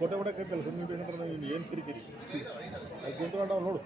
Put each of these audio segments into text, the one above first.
Photo ಬಿಡಕ್ಕಂತಲ್ಲ ಸುಮ್ಮನೆ ಏನು ಕಿರಿಕಿರಿ ಅದು ಕುಂತ್ಕೊಂಡು ನಾವು ನೋಡು.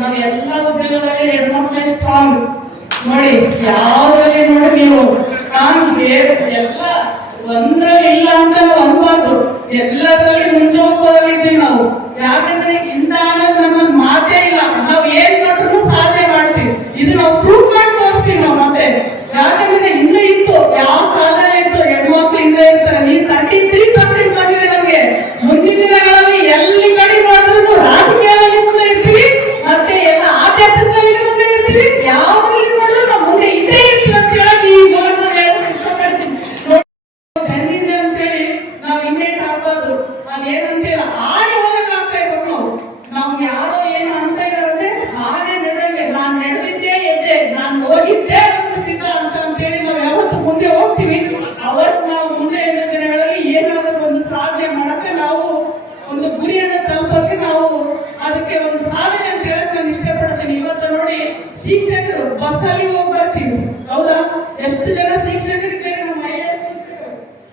ನಾವು ಎಲ್ಲ ಉದ್ಯೋಗದಲ್ಲಿ ಹೆಣ್ಮಕ್ಳು ಸ್ಟ್ರಾಂಗ್ ನೋಡಿ, ಯಾವ್ದ್ರಲ್ಲಿ ನೋಡಿ ನೀವು ಎಲ್ಲ ಒಂದ್ರಲ್ಲಿ ಇಲ್ಲ ಅಂತ ಅನ್ಬಾರ್ದು, ಎಲ್ಲದರಲ್ಲಿ ಮುಂಚೆ ಹೋಗೋದ್ರಲ್ಲಿ ನಾವು. ಯಾಕಂದ್ರೆ ಇಂದ ಅನ್ನೋದು ನಮ್ಮ ಮಾತೇ ಇಲ್ಲ, ನಾವು ಏನ್ ಕೊಟ್ಟರು ಸಾಧನೆ ಮಾಡ್ತೀವಿ. ಇದು ನಾವು ಪ್ರೂವ್ ಮಾಡಿ ತೋರಿಸ್ತೀವಿ ನಾವು ಮತ್ತೆ. ಯಾಕಂದ್ರೆ ಹಿಂದೆ ಇತ್ತು, ಯಾವ ಕಾಲದಲ್ಲಿ ಇತ್ತು, ಹೆಣ್ಮಕ್ಳು ಹಿಂದೆ ಇರ್ತಾರೆ. ನೀವು 33% ಬಂದಿದೆ ನಮ್ಗೆ. ಮುಂದಿನ ದಿನಗಳಲ್ಲಿ ಎಲ್ಲಿ ಕಡೆ ಮಾಡಿದ್ರು ರಾಜಕೀಯದಲ್ಲಿ ಮುಂದೆ ಇರ್ತೀವಿ, ಮತ್ತೆ ಎಲ್ಲ ಆಧ್ಯಾತ್ಮದಲ್ಲಿ ಮುಂದೆ ಇರ್ತೀವಿ. ಯಾವ್ದ್ರಲ್ಲಿ ಮಾಡಿದ್ರು ನಾವು ಮುಂದೆ ಇದ್ದೇ ಇರ್ತೀವಿ ಅಂತ ಹೇಳಿ ಈ ಮೂಲಕ ಹೇಳಕ್ ಇಷ್ಟಪಡ್ತೀನಿ. ಬಂದಿದೆ ಅಂತೇಳಿ ನಾವ್ ಇನ್ನೇಟ್ ಆಗ್ಬಾರ್ದು. ಅದೇನಂತೀರ ಆಡಿ ಹೋಗಕ್ ಆಗ್ತಾ ಇರ್ಬೇಕು ನಾವು. ನಮ್ಗೆ ಯಾರೋ ಏನು ಅಂತ ಇದಾರಂದ್ರೆ ಆನೆ ನಡೆದಂಗೆ, ನಾನ್ ನಡೆದಿದ್ದೇ ಹೆಜ್ಜೆ, ನಾನ್ ಹೋಗಿದ್ದೇ ಸಿದ್ಧ ಅಂತೇಳಿ ನಾವ್ ಯಾವತ್ತು ಮುಂದೆ ಹೋಗ್ತೀವಿ. ಅವತ್ತು ನಾವು ಮುಂದೆ ದಿನಗಳಲ್ಲಿ ಏನಾದರೂ ಒಂದು ಸಾಧನೆ ಮಾಡಕ್ಕೆ, ನಾವು ಒಂದು ಗುರಿಯನ್ನು ತಲುಪಕ್ಕೆ, ನಾವು ಅದಕ್ಕೆ ಒಂದು ಸಾಧನೆ ಅಂತ ಹೇಳಕ್ ನಾನು ಇಷ್ಟಪಡ್ತೀನಿ. ಇವತ್ತು ನೋಡಿ, ಶಿಕ್ಷಕರು ಬಸ್ಸಲ್ಲಿ ಹೋಗಿ ಬರ್ತೀವಿ, ಹೌದಾ? ಎಷ್ಟು ಜನ ಶಿಕ್ಷಕರಿದ್ದಾರೆ ನಮ್ಮ ಮಹಿಳಾ ಶಿಕ್ಷಕರು.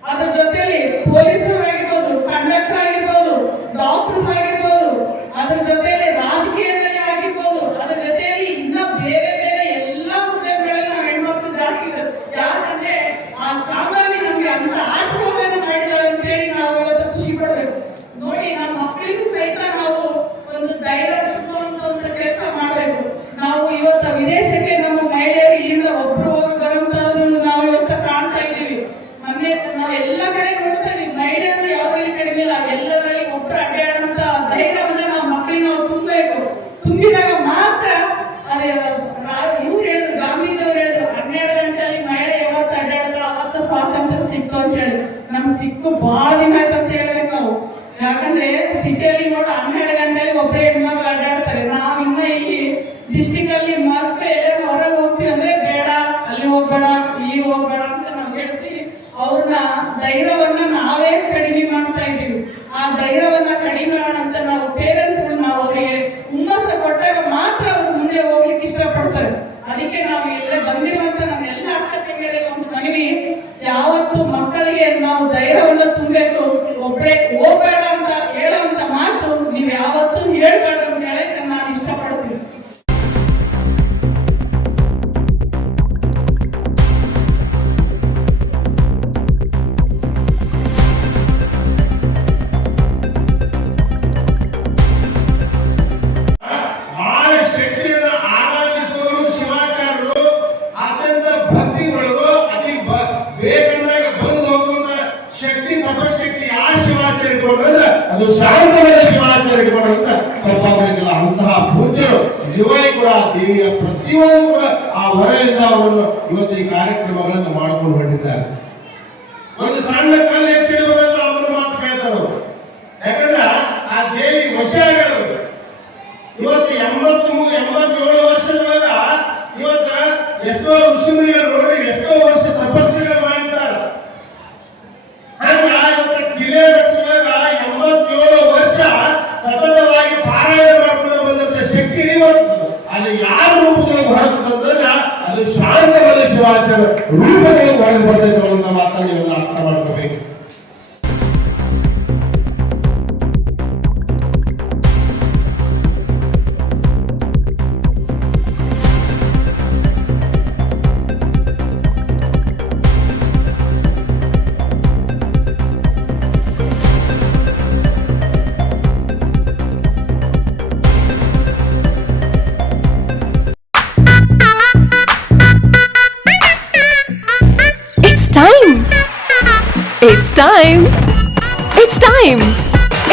ಅದ್ರ ಜೊತೆಯಲ್ಲಿ ಪೊಲೀಸರು ಆಗಿರ್ಬೋದು, ಕಂಡಕ್ಟರ್ ಆಗಿರ್ಬೋದು, ಡಾಕ್ಟರ್ಸ್ ಆಗಿರ್ಬೋದು, ಅದ್ರ ಜೊತೆಯಲ್ಲಿ ರಾಜಕೀಯದಲ್ಲಿ ಆಗಿರ್ಬೋದು, ಅದ್ರ ಜೊತೆಯಲ್ಲಿ ಇನ್ನ ಬೇರೆ ಬೇರೆ ಎಲ್ಲ ಉದ್ಯಮಗಳಲ್ಲಿ ನಾವು ಹೆಣ್ಮಕ್ಳು ಜಾಸ್ತಿ ಇದ್ದಾರೆ. ಯಾಕಂದ್ರೆ ಆ ಶಾಂಭವಿ ನಮ್ಗೆ ಅಂತ ಆಶೀರ್ವಾದನ ಮಾಡಿದಾಳೆ ಅಂತ ಹೇಳಿ ನಾವು ಇವತ್ತು ಖುಷಿ ಪಡ್ಬೇಕು. ನೋಡಿ, ನಮ್ಮ ಮಕ್ಕಳಿಗೂ ಸಹಿತ ನಾವು ಒಂದು ಧೈರ್ಯ ತುಂಬುವಂತ ಕೆಲಸ ಮಾಡ್ಬೇಕು. ನಾವು ಇವತ್ತು ವಿದೇಶಕ್ಕೆ ನಮ್ಮ ಮಹಿಳೆಯರು ಇಲ್ಲಿಂದ ಒಬ್ರು ಹೋಗಿ ಬರುವಂತಹದನ್ನು ನಾವು ಇವತ್ತು ಕಾಣ್ತಾ ಇದ್ದೀವಿ. ಮೊನ್ನೆ ನಾವು ಎಲ್ಲ ಕಡೆ ನೋಡ್ತಾ ಇದೀವಿ, ಮಹಿಳೆಯರು ಯಾವ್ದ್ರಲ್ಲಿ ಕಡಿಮೆ ಇಲ್ಲ, ಎಲ್ಲದರಲ್ಲಿ ಒಬ್ರು ಅಡ್ಡಾಡಂತ ಧೈರ್ಯವನ್ನ ನಾವು ಮಕ್ಕಳಿಗೆ ನಾವು ತುಂಬಬೇಕು. ತುಂಬಿದಾಗ ಮಾತ್ರ ಅದೇ ಇವ್ರು ಹೇಳಿದ್ರು, ಗಾಂಧೀಜಿ ಅವ್ರು ಹೇಳಿದ್ರು, 12 ಗಂಟೆಯಲ್ಲಿ ಮಹಿಳೆ ಯಾವತ್ತು ಅಡ್ಡಾಡ್ತಾಳ ಅವತ್ತು ಸ್ವಾತಂತ್ರ್ಯ ಸಿಕ್ತು ಅಂತ ಹೇಳಿ. ನಮ್ಗೆ ಸಿಕ್ಕು ಬಹಳ ದಿನ ಆಯ್ತು ಅಂತ ಹೇಳ್ಬೇಕು ನಾವು. ಯಾಕಂದ್ರೆ ಸಿಟಿಯಲ್ಲಿ ನೋಡು 12 ಗಂಟೆಯಲ್ಲಿ ಒಬ್ಬರೇ ಹೆಣ್ಮಕ್ಳು ಅಡ್ಡಾಡ್ತಾರೆ. ನಾವಿನ್ನ ಇಲ್ಲಿ ಡಿಸ್ಟಿಕ್ ಅಲ್ಲಿ ಮಕ್ಕಳು ಹೊರಗೆ ಹೋಗ್ತೀವಿ ಅಂದ್ರೆ ಬೇಡ, ಅಲ್ಲಿ ಹೋಗ್ಬೇಡ, ಇಲ್ಲಿ ಹೋಗ್ಬೇಡ ಅಂತ ನಾವು ಹೇಳ್ತೀವಿ. ಅವ್ರನ್ನ ಧೈರ್ಯವನ್ನ ನಾವೇ ಕಡಿಮೆ ಕೊಡ್ತಾರೆ. ಅದಕ್ಕೆ ನಾವು ಇಲ್ಲೇ ಬಂದಿರುವಂತ ನನ್ನ ಎಲ್ಲ ಅಕ್ಕ ತಂಗಿಯರಿಗೆ ಒಂದು ಮನವಿ, ಯಾವತ್ತು ಮಕ್ಕಳಿಗೆ ನಾವು ಧೈರ್ಯವನ್ನು ತುಂಬಬೇಕು. ಒಬ್ಬರೇ ಹೋಗಬೇಡ ಅಂತ ಹೇಳುವಂತ ಮಾತು ನೀವು ಯಾವತ್ತೂ ಹೇಳ್ಬೇಡ ಅಂತ ಹೇಳಕ್ಕೆ ನಾನು ಇಷ್ಟಪಡ್ತೀನಿ. ಅದು ಶಾಂತವಾದ ಶಿವಾಚಾರ್ಯ ಇಟ್ಕೊಂಡ್ರೆ ತಪ್ಪಾಗಲಿಕ್ಕಿಲ್ಲ. ಅಂತಹ ಪೂಜ್ಯರು ನಿಜವಾಗಿ ಕೂಡ ದೇವಿಯ ಪ್ರತಿಯೊಂದು ಕೂಡ ಆ ಹೊರೆಯಿಂದ ಅವರನ್ನು ಇವತ್ತು ಈ ಕಾರ್ಯಕ್ರಮಗಳನ್ನು ಮಾಡಿಕೊಂಡು ಹೊರಟಿದ್ದಾರೆ. ಒಂದು ಸಣ್ಣ ಕಲ್ಲು ಎತ್ತಿಡಬೇಕಾದ್ರೆ ಅವರ ಮಾತು ಕೇಳ್ತಾರೆ. ಯಾಕಂದ್ರೆ ಆ ದೇವಿ ವಶ ಆಗಿರೋದು. ಇವತ್ತು 87 ವರ್ಷದೊಳಗ ಇವತ್ತ ಎಷ್ಟೋ ಋಷಿಮುನಿಗಳು ನೋಡಿ ಎಷ್ಟೋ ವರ್ಷ ತಪಸ್ಸುಗಳು ಮಾಡಿದ್ದಾರೆ. ಹಂಗ ಇವತ್ತು ಕಿಲೆ ಬೆಟ್ಟದಾಗ 87 ವರ್ಷ ಸತತವಾಗಿ ಪಾರಾಯಣ ಮಾಡ್ಕೊಂಡು ಬಂದಂತ ಶಕ್ತಿ ಅದು ಯಾರ ರೂಪದಲ್ಲಿ ಹೊರತಂದ್ರೆ ಅದು ಶಾಂತವಾದ ಶಿವಾಚಾರ ರೂಪದಲ್ಲಿ ಹೊರಗೆ ಬರ್ತೈತೆ ಅನ್ನೋ ಮಾತನ್ನು ನೀವು ಅರ್ಥ ಮಾಡ್ಕೋಬೇಕು.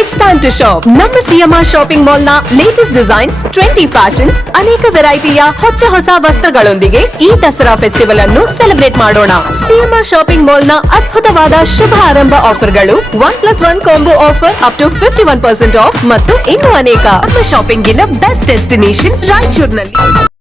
It's time to shop. ನಮ್ಮ ಸಿಎಂಆರ್ ಶಾಪಿಂಗ್ ಮಾಲ್ ನ ಲೇಟೆಸ್ಟ್ ಡಿಸೈನ್ಸ್, 20 ಫ್ಯಾಷನ್ಸ್, ಅನೇಕ ವೆರೈಟಿಯ ಹೊಸ ವಸ್ತ್ರಗಳೊಂದಿಗೆ ಈ ದಸರಾ ಫೆಸ್ಟಿವಲ್ ಅನ್ನು ಸೆಲೆಬ್ರೇಟ್ ಮಾಡೋಣ. ಸಿಎಂಆರ್ ಶಾಪಿಂಗ್ ಮಾಲ್ ನ ಅದ್ಭುತವಾದ ಶುಭ ಆರಂಭ ಆಫರ್ಗಳು, 1+1 combo offer up to 51% off ಮತ್ತು ಇನ್ನೂ ಅನೇಕ. ನಮ್ಮ ಶಾಪಿಂಗ್ ನ ಬೆಸ್ಟ್ ಡೆಸ್ಟಿನೇಷನ್ ರಾಯಚೂರಿನಲ್ಲಿ.